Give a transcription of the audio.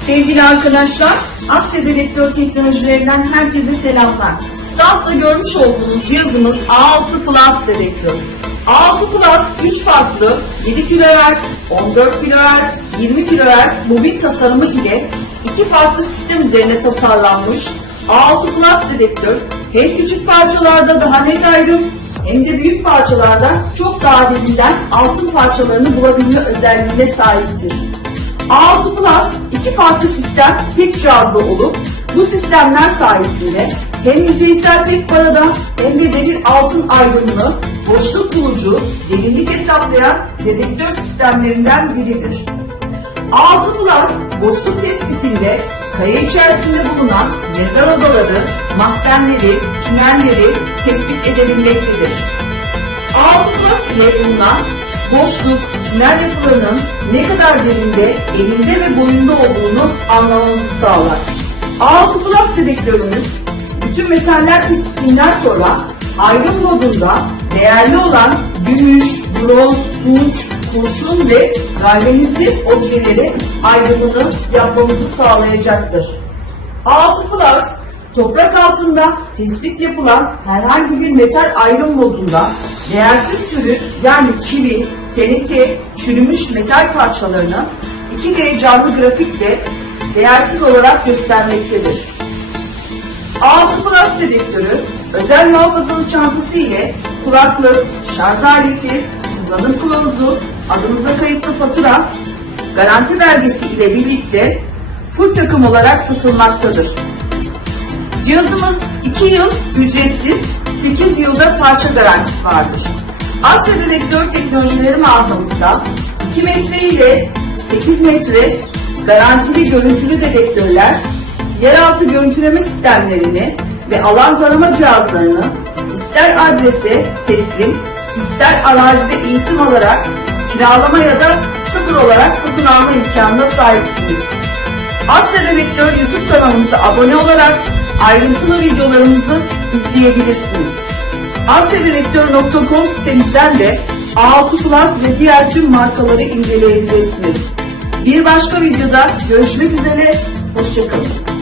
Sevgili arkadaşlar, Asya Dedektör Teknolojilerinden herkese selamlar. Standta görmüş olduğunuz cihazımız A6 Plus dedektör. A6 Plus 3 farklı 7 kHz, 14 kHz, 20 kHz mobil tasarımı ile iki farklı sistem üzerine tasarlanmış A6 Plus dedektör hem küçük parçalarda daha net ayrım hem de büyük parçalarda çok daha derinden altın parçalarını bulabilme özelliğine sahiptir. A6 Plus iki farklı sistem tek cihazda olup bu sistemler sayesinde hem yüzeysel tek parada hem de demir altın ayrımını boşluk bulucu, derinlik hesaplayan dedektör sistemlerinden biridir. A6 Plus boşluk tespitinde kaya içerisinde bulunan mezar odaları, mahzenleri, tünelleri tespit edebilmektedir. A6 Plus ile bulunan boşluk, tünel yapılarının ne kadar derinde, elinde ve boyunda olduğunu anlamamızı sağlar. A6 Plus dedektörümüz bütün metaller tespitinden sonra ayrım modunda değerli olan gümüş, bronz, tunç, kurşun ve galvanize objeleri ayrımını yapmamızı sağlayacaktır. A6 Plus toprak altında tespit yapılan herhangi bir metal ayrım modunda değersiz türü yani çivi, teneke, çürümüş metal parçalarını 2D canlı grafikle değersiz olarak göstermektedir. A6 Plus dedektörü özel muhafazalı çantası ile kulaklık, şarj aleti, kullanım kılavuzu, adınıza kayıtlı fatura, garanti belgesi ile birlikte full takım olarak satılmaktadır. Cihazımız 2 yıl ücretsiz, 8 yılda parça garantisi vardır. Asya Dedektör Teknolojileri mağazamızda 2 metre ile 8 metre garantili görüntülü dedektörler, yeraltı görüntüleme sistemlerini ve alan tarama cihazlarını ister adrese teslim, ister arazide eğitim alarak kiralama ya da sıfır olarak satın alma imkanına sahipsiniz. Asya Dedektör YouTube kanalımıza abone olarak ayrıntılı videolarımızı izleyebilirsiniz. asyadedektör.com sitemizden de A6 Plus ve diğer tüm markaları inceleyebilirsiniz. Bir başka videoda görüşmek üzere, hoşçakalın.